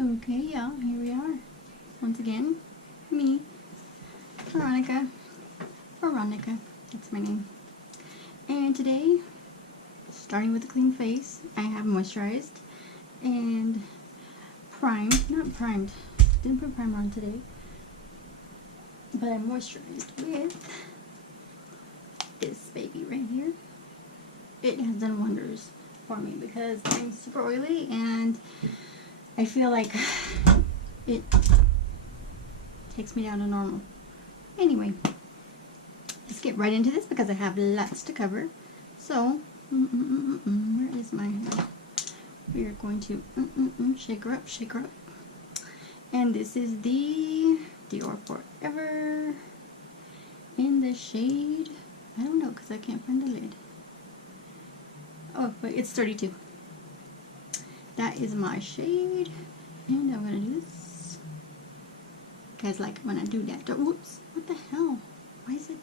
Okay, y'all, here we are. Once again, me, Veronica, that's my name. And today, starting with a clean face, I have moisturized and primed, not primed, didn't put primer on today, but I moisturized with this baby right here. It has done wonders for me because I'm super oily and I feel like it takes me down to normal. Anyway, let's get right into this because I have lots to cover. So, where is my, we are going to shake her up. And this is the Dior Forever in the shade, I don't know because I can't find the lid. Oh, wait, it's 32. That is my shade, and I'm gonna do this. Guys, like when I do that. Whoops! What the hell? Why is it?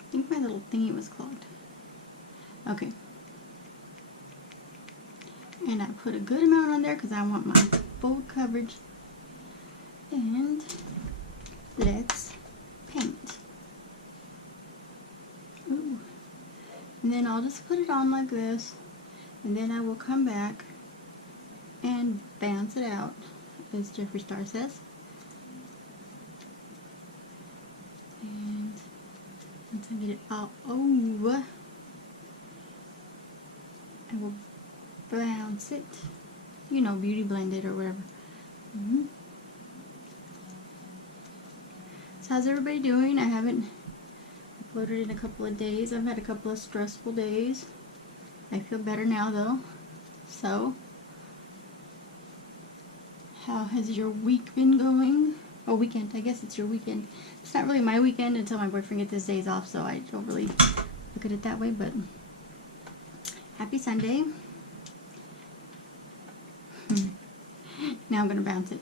I think my little thingy was clogged. Okay. And I put a good amount on there because I want my full coverage. And let's paint. Ooh. And then I'll just put it on like this, and then I will come back and bounce it out, as Jeffree Star says. And once I get it all over, I will bounce it, you know, beauty blend it or whatever. So how's everybody doing? I haven't uploaded in a couple of days. I've had a couple of stressful days. I feel better now though. So, how has your week been going? Oh, weekend. I guess it's your weekend. It's not really my weekend until my boyfriend gets his days off, so I don't really look at it that way, but happy Sunday. Now I'm going to bounce it.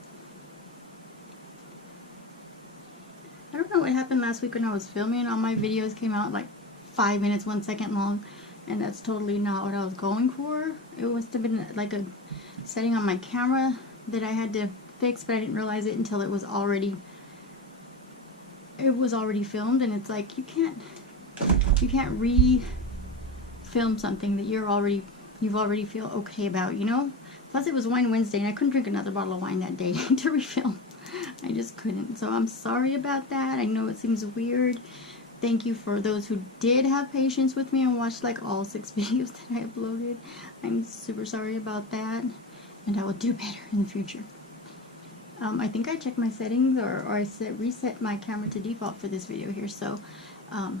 I don't know what happened last week when I was filming. All my videos came out like 5 minutes, 1 second long, and that's totally not what I was going for. It must have been like a setting on my camera that I had to fix, but I didn't realize it until it was already filmed, and it's like you can't re-film something that you've already feel okay about, you know? Plus it was Wine Wednesday and I couldn't drink another bottle of wine that day to refilm. I just couldn't. So I'm sorry about that. I know it seems weird. Thank you for those who did have patience with me and watched like all 6 videos that I uploaded. I'm super sorry about that, and I will do better in the future. I think I checked my settings or I reset my camera to default for this video here, so I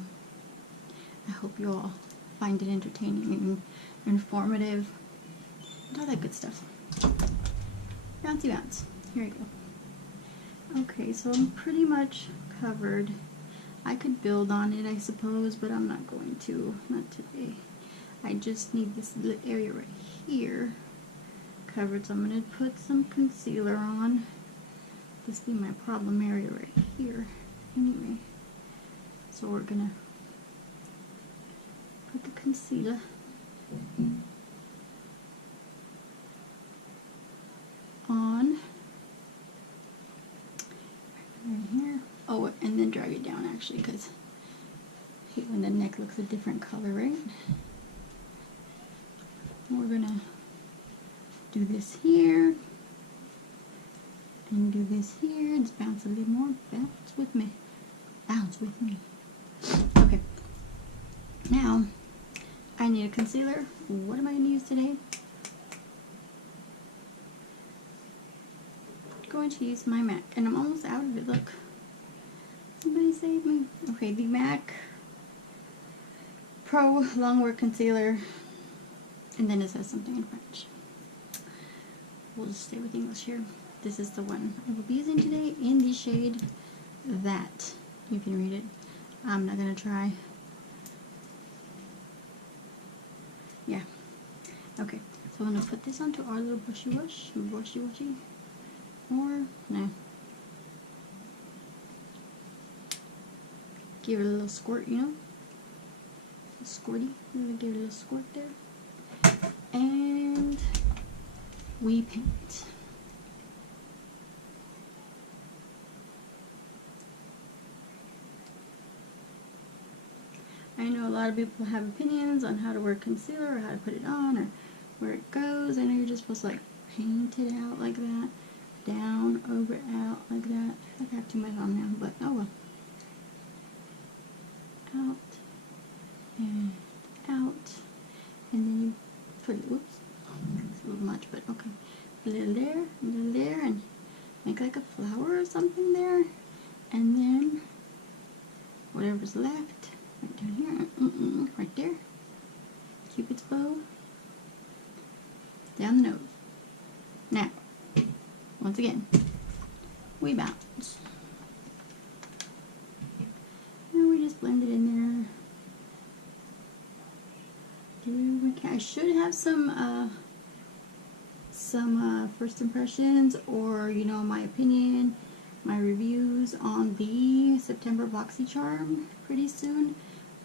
hope you all find it entertaining and informative and all that good stuff. Bouncy bounce. Here we go. Okay, so I'm pretty much covered. I could build on it, I suppose, but I'm not going to. Not today. I just need this little area right here covered, so I'm going to put some concealer on. This be my problem area right here. Anyway, so we're going to put the concealer on right here. Oh, and then drag it down actually, because I hate when the neck looks a different color, right? We're gonna do this here and do this here and just bounce a little more. Bounce with me. Bounce with me. Okay. Now I need a concealer. What am I gonna use today? Going to use my MAC, and I'm almost out of it. Look, somebody save me. Okay, the MAC Pro Longwear Concealer, and then it says something in French. We'll just stay with English here. This is the one I will be using today in the shade That. You can read it. I'm not gonna try. Yeah. Okay, so I'm gonna put this onto our little brushy washy. Or, no. Give it a little squirt, you know? A squirty. I'm gonna give it a little squirt there. and we paint. I know a lot of people have opinions on how to wear concealer or how to put it on or where it goes. I know you're just supposed to like paint it out like that, down, over, out like that. I think I have too much on now, but oh well. Out and out, and then you put it, whoops, it's a little much, but okay. A little there, and make like a flower or something there, and then whatever's left, right down here, right there, Cupid's bow, down the nose. Now, once again, we bounce. And we just blend it in there. I should have some first impressions, or you know, my opinion, my reviews on the September BOXYCHARM pretty soon.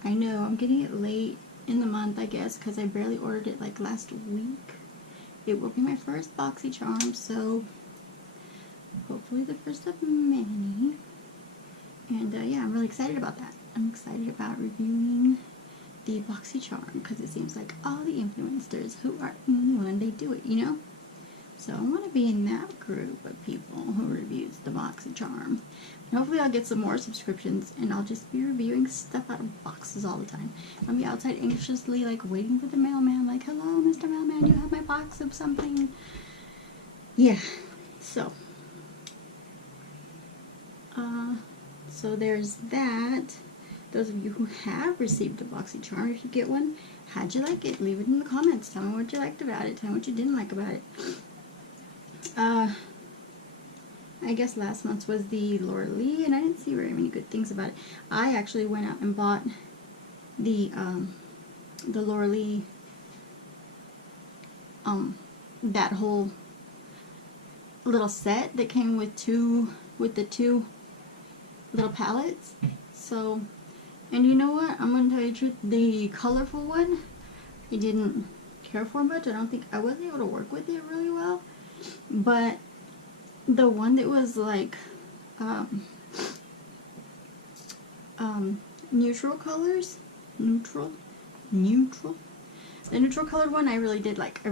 I know I'm getting it late in the month, I guess, because I barely ordered it like last week. It will be my first BOXYCHARM, so hopefully the first of many. And yeah, I'm really excited about that. I'm excited about reviewing the BOXYCHARM because it seems like all the influencers who are in England, they do it, you know? So I want to be in that group of people who reviews the BOXYCHARM. And hopefully I'll get some more subscriptions and I'll just be reviewing stuff out of boxes all the time. I'll be outside anxiously like waiting for the mailman, like, hello Mr. Mailman, you have my box of something. Yeah, so there's that. Those of you who have received the BOXYCHARM, if you get one, how'd you like it? Leave it in the comments. Tell me what you liked about it. Tell me what you didn't like about it. I guess last month's was the Laura Lee, and I didn't see very many good things about it. I actually went out and bought the Laura Lee, that whole little set that came with the two little palettes. So, and you know what? I'm going to tell you the truth. The colorful one, I didn't care for much. I don't think I wasn't able to work with it really well. But the one that was like neutral colors, neutral, the neutral colored one, I really did like. I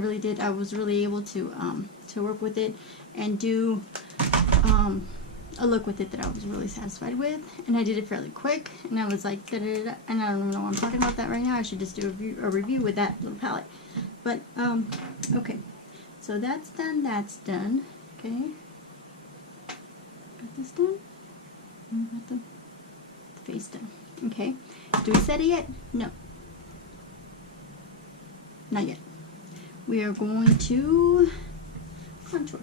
was really able to work with it and do a look with it that I was really satisfied with, and I did it fairly quick, and I was like, da -da -da -da, and I don't know why I'm talking about that right now. I should just do a review with that little palette. But okay, so that's done. Okay, got this done. Got the face done. Okay, do we set it yet? No, not yet. We are going to contour.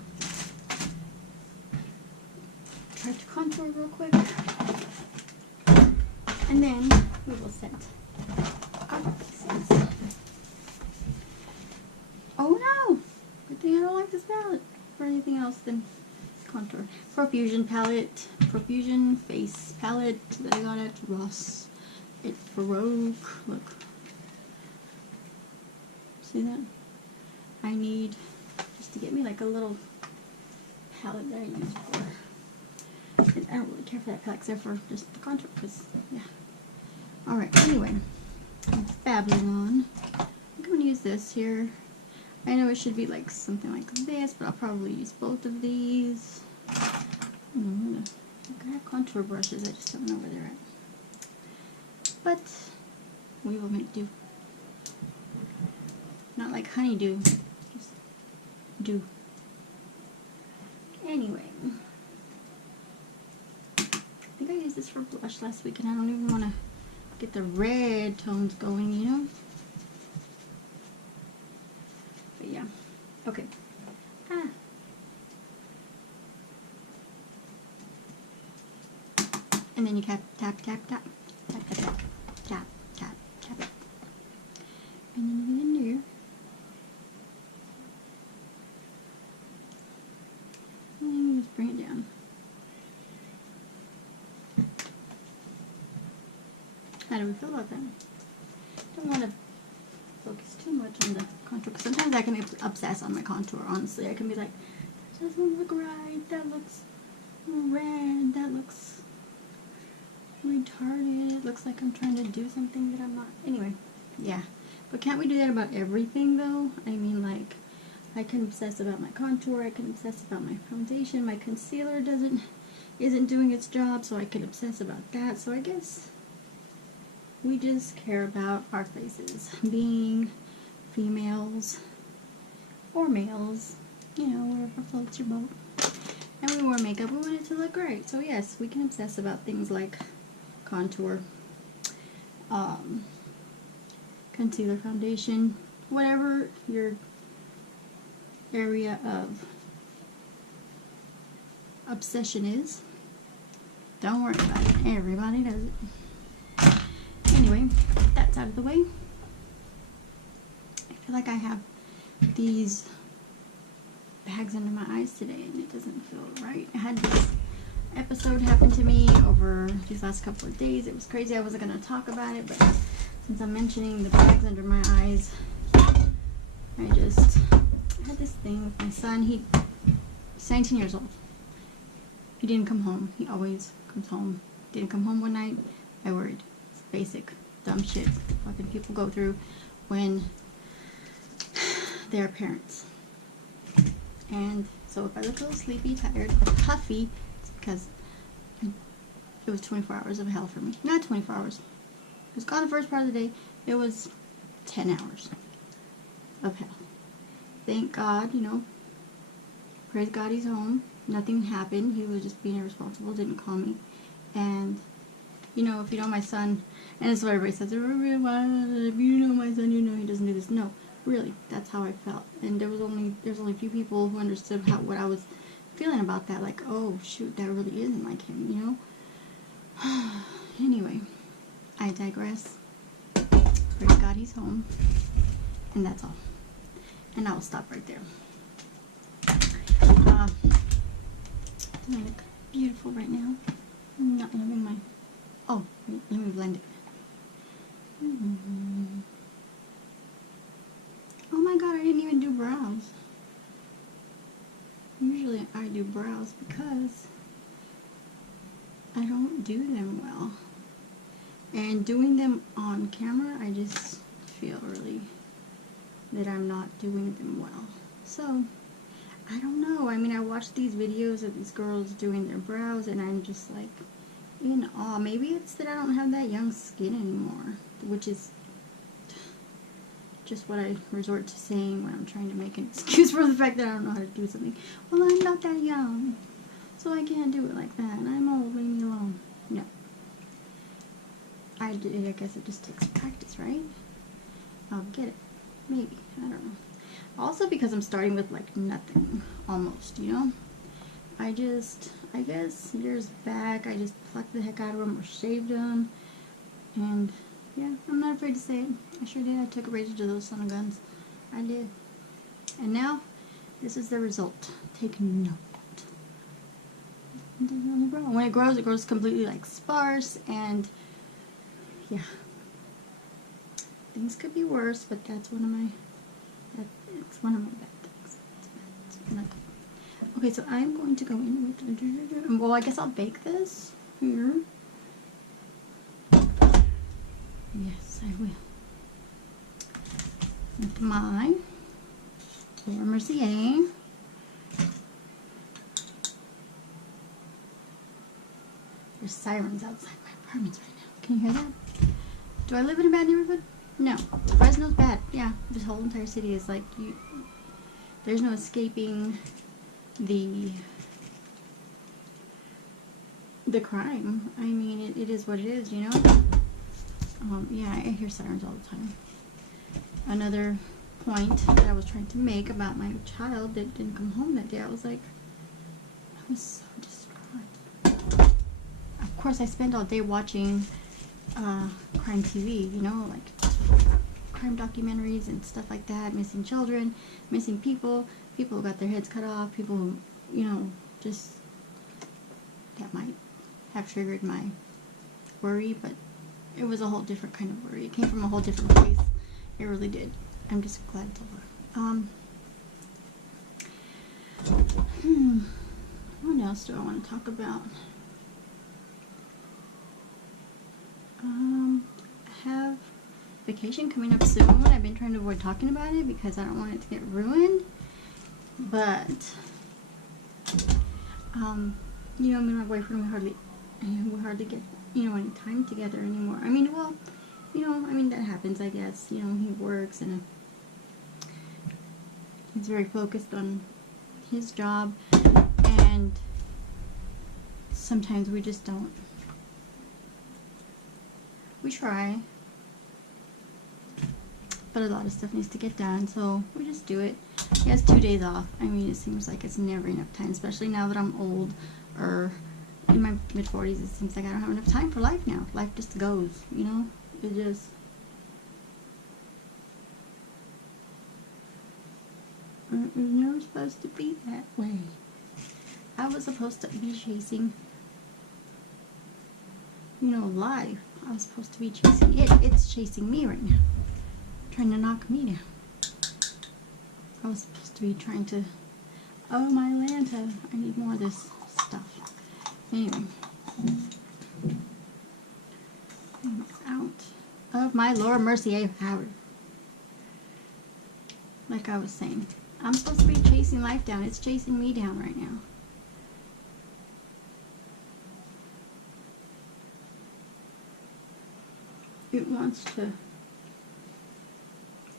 Try to contour real quick, and then we will set our faces. Oh no! Good thing I don't like this palette for anything else than contour. Profusion palette, Profusion face palette that I got at Ross. It's Baroque. Look, see that? I need just to get me like a little palette that I use for. I don't really care for that palette except for just the contour, because, yeah. Alright, anyway, Babylon. I'm going to use this here. I know it should be like something like this, but I'll probably use both of these. I have contour brushes, I just don't know where they're at. But we will make do. Not like honeydew, just do. Anyway. I think I used this for blush last week, and I don't even want to get the red tones going, you know? But yeah. Okay. And then you tap, tap, tap, tap, tap, tap, tap, tap, tap, tap it. And then you get in there. And then you just bring it down. How do we feel about that? Don't want to focus too so much on the contour. Cause sometimes I can obsess on my contour, honestly. I can be like, that doesn't look right, that looks red, that looks retarded, it looks like I'm trying to do something that I'm not. Anyway, yeah. But can't we do that about everything, though? I mean, like, I can obsess about my contour, I can obsess about my foundation, my concealer isn't doing its job, so I can obsess about that. So I guess we just care about our faces, being females or males, you know, wherever floats your boat. And we wore makeup, we want it to look great. So yes, we can obsess about things like contour, concealer, foundation, whatever your area of obsession is. Don't worry about it. Everybody does it. Anyway, that's out of the way. I feel like I have these bags under my eyes today and it doesn't feel right. I had this episode happen to me over these last couple of days. It was crazy. I wasn't going to talk about it, but since I'm mentioning the bags under my eyes, I had this thing with my son. He's 19 years old. He didn't come home. He always comes home. Didn't come home one night. I worried. It's basic dumb shit fucking people go through when they're parents. And so if I look a little sleepy, tired, or puffy, it's because it was 24 hours of hell for me. Not 24 hours. It was gone the first part of the day. It was 10 hours of hell. Thank God, you know. Praise God he's home. Nothing happened. He was just being irresponsible. Didn't call me. And, you know, if you know my son, and it's what everybody says, if you know my son, you know he doesn't do this. No. Really, that's how I felt. And there's only a few people who understood what I was feeling about that. Like, oh shoot, that really isn't like him, you know? Anyway, I digress. Praise God he's home. And that's all. And I will stop right there. I look beautiful right now. I'm not loving my... Oh, let me blend it. Oh my god, I didn't even do brows. Usually I do brows because I don't do them well. And doing them on camera, I just feel really that I'm not doing them well. So, I don't know. I mean, I watch these videos of these girls doing their brows and I'm just like in awe. Maybe it's that I don't have that young skin anymore, which is just what I resort to saying when I'm trying to make an excuse for the fact that I don't know how to do something. Well, I'm not that young, so I can't do it like that. I'm old, leave me alone. No. I guess it just takes practice, right? I'll get it. Maybe. I don't know. Also because I'm starting with like nothing, almost, you know? I guess years back, I just plucked the heck out of them or shaved them, and yeah, I'm not afraid to say it. I sure did. I took a razor to those son of guns. I did. And now, this is the result. Take note. It doesn't really grow. When it grows completely like sparse, and yeah. Things could be worse, but that's one of my bad things. It's bad. Okay, so I'm going to go in with, well, I guess I'll bake this here. Yes, I will. With my Laura Mercier. There's sirens outside my apartment right now. Can you hear that? Do I live in a bad neighborhood? No. Fresno's bad. Yeah, this whole entire city is like, there's no escaping the crime. I mean, it is what it is, you know? Yeah, I hear sirens all the time. Another point that I was trying to make about my child that didn't come home that day, I was like, I was so distraught. Of course, I spend all day watching crime TV, you know, like crime documentaries and stuff like that, missing children, missing people who got their heads cut off, people who, you know, just, that might have triggered my worry, but it was a whole different kind of worry. It came from a whole different place. It really did. I'm just glad it's over. What else do I want to talk about? I have vacation coming up soon. I've been trying to avoid talking about it because I don't want it to get ruined. But, you know, me and my boyfriend, we hardly get, you know, any time together anymore. I mean, well, you know, I mean, that happens, I guess. You know, he works and he's very focused on his job, and sometimes we just don't. We try, but a lot of stuff needs to get done, so we just do it. He has 2 days off. I mean, it seems like it's never enough time, especially now that I'm old, or in my mid-40s. It seems like I don't have enough time for life now. Life just goes, you know? It just... It was never supposed to be that way. I was supposed to be chasing, you know, life. I was supposed to be chasing it. It's chasing me right now. Trying to knock me down. I was supposed to be trying to... Oh, my Atlanta. I need more of this stuff. Anyway. I'm out of my Laura Mercy A. Howard. Like I was saying. I'm supposed to be chasing life down. It's chasing me down right now. It wants to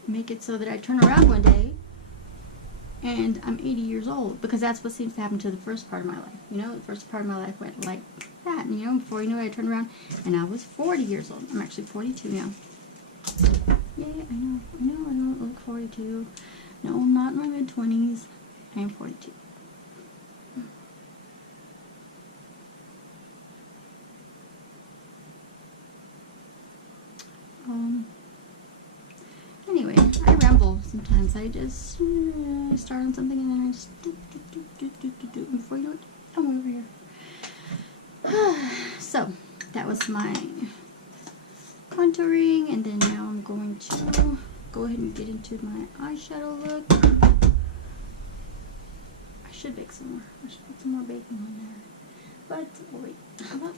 make it so that I turn around one day and I'm 80 years old, because that's what seems to happen to the first part of my life. You know, the first part of my life went like that, and you know, before you knew it, I turned around and I was 40 years old. I'm actually 42 now. Yeah, I know, I don't look 42. No, I'm not in my mid-20s. I am 42. Anyway, I ramble sometimes. I just start on something and then I just do. Before you know it, I'm over here. So, that was my contouring, and then now I'm going to go ahead and get into my eyeshadow look. I should bake some more. I should put some more baking on there. But, oh wait, how about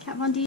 Kat Von D?